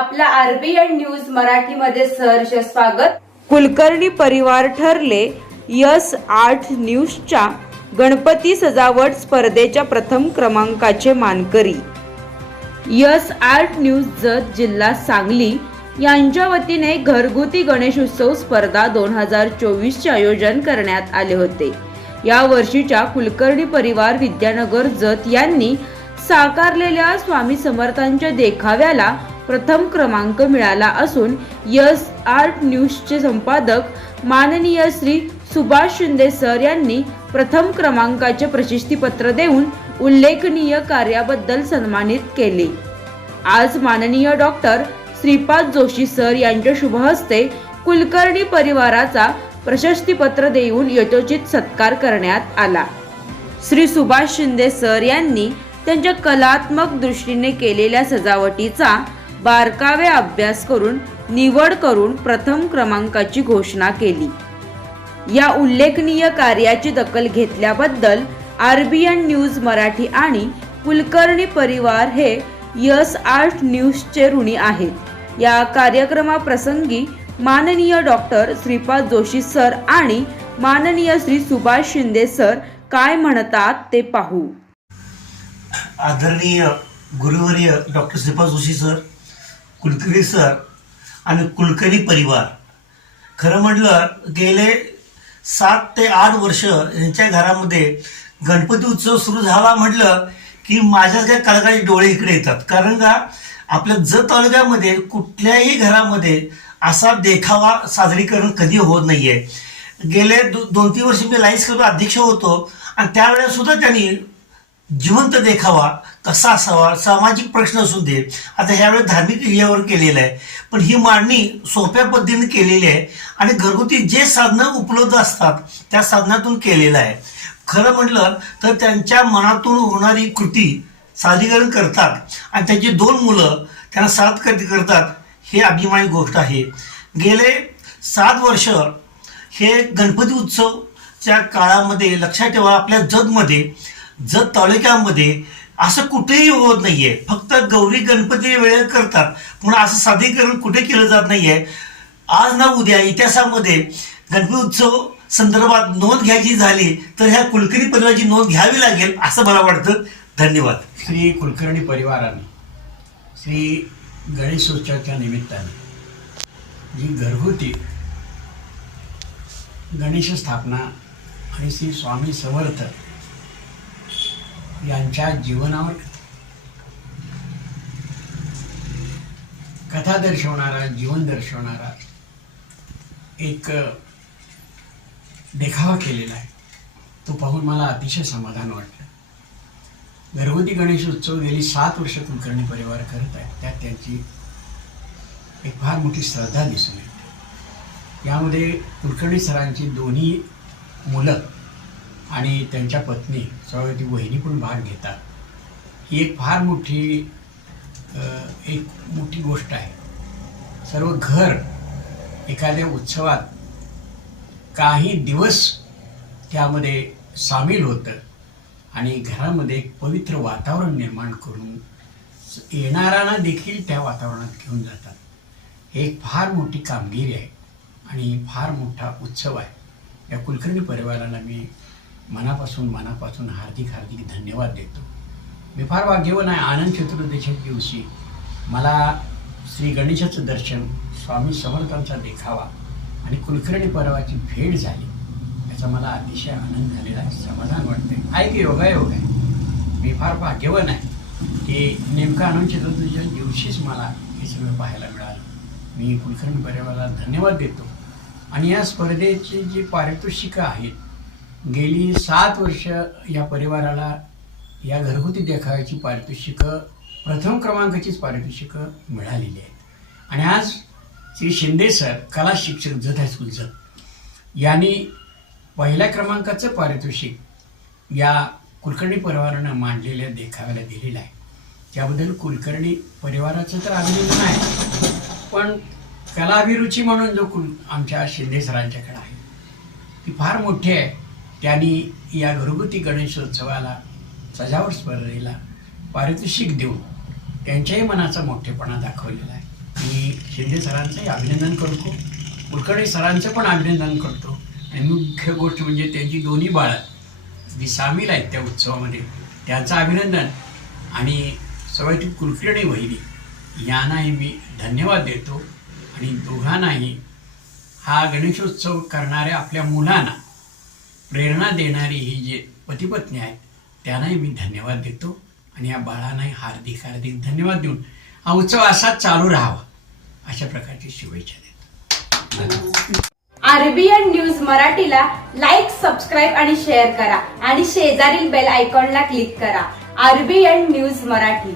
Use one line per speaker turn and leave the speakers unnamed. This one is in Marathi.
नमस्कार आपल्या आरबीएन न्यूज मराठीमध्ये सहर्ष स्वागत. कुलकर्णी परिवार ठरले यस आठ न्यूजच्या गणपती सजावट स्पर्धेच्या प्रथम क्रमांकाचे मानकरी. यस आर्ट न्यूज जत जिल्हा सांगली यांच्या वतीने घरगुती गणेशोत्सव स्पर्धा दोन हजार चोवीसचे आयोजन करण्यात आले होते. या वर्षीच्या कुलकर्णी परिवार विद्यानगर जत यांनी साकारलेल्या स्वामी समर्थांच्या देखाव्याला प्रथम क्रमांक मिळाला असून यस आर्ट न्यूजचे संपादक माननीय श्री सुभाष शिंदे सर यांनी प्रथम क्रमांकाचे प्रशस्तीपत्र देऊन उल्लेखनीय कार्याबद्दल सन्मानित केले. आज माननीय डॉक्टर श्रीपाद जोशी सर यांच्या शुभहस्ते कुलकर्णी परिवाराचा प्रशस्तीपत्र देऊन यथोचित सत्कार करण्यात आला. श्री सुभाष शिंदे सर यांनी त्यांच्या कलात्मक दृष्टीने केलेल्या सजावटीचा बारकावे अभ्यास करून निवड करून प्रथम क्रमांकाची घोषणा केली. या उल्लेखनीय कार्याची दखल घेतल्याबद्दल आरबीएन न्यूज मराठी आणि कुलकर्णी परिवार हे यस आर्ट न्यूजचे ऋणी आहेत. या कार्यक्रमाप्रसंगी माननीय डॉक्टर श्रीपाद जोशी सर आणि माननीय श्री सुभाष शिंदे सर काय म्हणतात ते पाहू.
आदरणीय गुरुवर्य doctor Shripad Joshi sir Kulkarni sir आणि कुलकर्णी परिवार. खरं म्हटलं गेले सात ते आठ वर्ष यांच्या घरामध्ये गणपती उत्सव सुरू झाला म्हटलं की माझ्या काय कलाकाराचे डोळे इकडे येतात. कारण का आपल्या जत तालुक्यामध्ये कुठल्याही घरामध्ये असा देखावा साजरीकरण कधी होत नाहीये. गेले दो, दोन तीन वर्ष मी लाईन्स क्लब अध्यक्ष होतो आणि त्यावेळेस सुद्धा त्यांनी जिवंत देखावा कसा असावा सामाजिक प्रश्न असू दे. आता ह्यावेळेस धार्मिक यावर केलेलं आहे. पण ही मांडणी सोप्या पद्धतीने केलेली आहे आणि घरगुती जे साधनं उपलब्ध असतात त्या साधनातून केलेलं आहे. खरं म्हटलं तर त्यांच्या मनातून होणारी कृती सादरीकरण करतात आणि त्यांची दोन मुलं त्यांना साथ कर- करतात हे अभिमानी गोष्ट आहे. गेले सात वर्ष हे गणपती उत्सवच्या काळामध्ये लक्षात ठेवा आपल्या जगमध्ये जत तालुक्यामध्ये असं कुठेही होत नाहीये फक्त गौरी गणपती वेळेत करतात पण असं सादरीकरण कुठे केलं जात नाहीये. आज ना उद्या इतिहासामध्ये गणपती उत्सव संदर्भात नोंद घ्यायची झाली तर ह्या कुलकर्णी परिवाराची नोंद घ्यावी लागेल असं मला वाटतं. धन्यवाद.
श्री कुलकर्णी परिवाराने श्री गणेशोत्सवाच्या निमित्ताने जी घरगुती गणेश स्थापना आणि श्री स्वामी समर्थ यांच्या जीवनावर कथा दर्शवणारा जीवन दर्शवणारा एक देखावा केलेला आहे. तो पाहून मला अतिशय समाधान वाटलं. घरगुती गणेश उत्सव गेली सात वर्ष कुलकर्णी परिवार करत आहे त्यात त्यांची एक फार मोठी श्रद्धा दिसून येते. यामध्ये कुलकर्णी सरांची दोन्ही मुलं आणि त्यांच्या पत्नी स्वागती वहिनी पण भाग घेतात. ही एक फार मोठी एक मोठी गोष्ट आहे. सर्व घर एखाद्या उत्सवात काही दिवस त्यामध्ये सामील होतं आणि घरामध्ये एक पवित्र वातावरण निर्माण करून येणाऱ्यांना देखील त्या वातावरणात घेऊन जातात. हे एक फार मोठी कामगिरी आहे आणि फार मोठा उत्सव आहे. या कुलकर्णी परिवाराला मी मनापासून मनापासून हार्दिक हार्दिक धन्यवाद देतो. मी फार भाग्यवान आहे. आनंद चतुर्दशीच्या दिवशी मला श्री गणेशाचं दर्शन स्वामी समर्थांचा देखावा आणि कुलकर्णी पर्वाची भेट झाली. याचा मला अतिशय आनंद झालेला आहे. समाधान वाटते आहे की योगायोग आहे? मी फार भाग्यवान आहे की नेमका आनंद चतुर्दशीच्या दिवशीच मला हे सगळं पाहायला मिळालं. मी कुलकर्णी परिवाराला धन्यवाद देतो. आणि या स्पर्धेची जी पारितोषिकं आहेत गेली सात वर्ष या परिवाराला या घरगुती देखाव्याची पारितोषिकं प्रथम क्रमांकाचीच पारितोषिकं मिळालेली आहेत. आणि आज श्री शिंदे सर कला शिक्षक जत हायस्कूल जत यांनी पहिल्या क्रमांकाचं पारितोषिक या कुलकर्णी परिवारानं मांडलेल्या देखाव्याला दिलेलं आहे. त्याबद्दल कुलकर्णी परिवाराचं तर अभिनंदन आहे पण कलाभिरुची म्हणून जो कुल आमच्या शिंदे सरांच्याकडे आहे ती फार मोठी आहे. त्यांनी या घरगुती गणेशोत्सवाला सजावट स्पर्धेला पारितोषिक देऊन त्यांच्याही मनाचा मोठेपणा दाखवलेला आहे. मी शिंदे सरांचंही अभिनंदन करतो. कुलकर्णी सरांचं पण अभिनंदन करतो. आणि मुख्य गोष्ट म्हणजे त्यांची दोन्ही बाळं जी सामील आहेत त्या उत्सवामध्ये त्यांचं अभिनंदन. आणि सवयती कुलकर्णी वहिनी यांनाही मी धन्यवाद देतो. आणि दोघांनाही हा गणेशोत्सव करणाऱ्या आपल्या मुलांना प्रेरणा देणारी ही जे पतीपत्नी आहेत त्यांनाही मी धन्यवाद देतो आणि या बाळांनाही हार्दिक हार्दिक धन्यवाद देऊन हा उत्सव असाच चालू राहावा अशा प्रकारची शुभेच्छा देतो.
आरबीएन न्यूज मराठीला लाईक सबस्क्राईब आणि शेअर करा आणि शेजारील बेल आयकॉनला क्लिक करा. RBN news Marathi.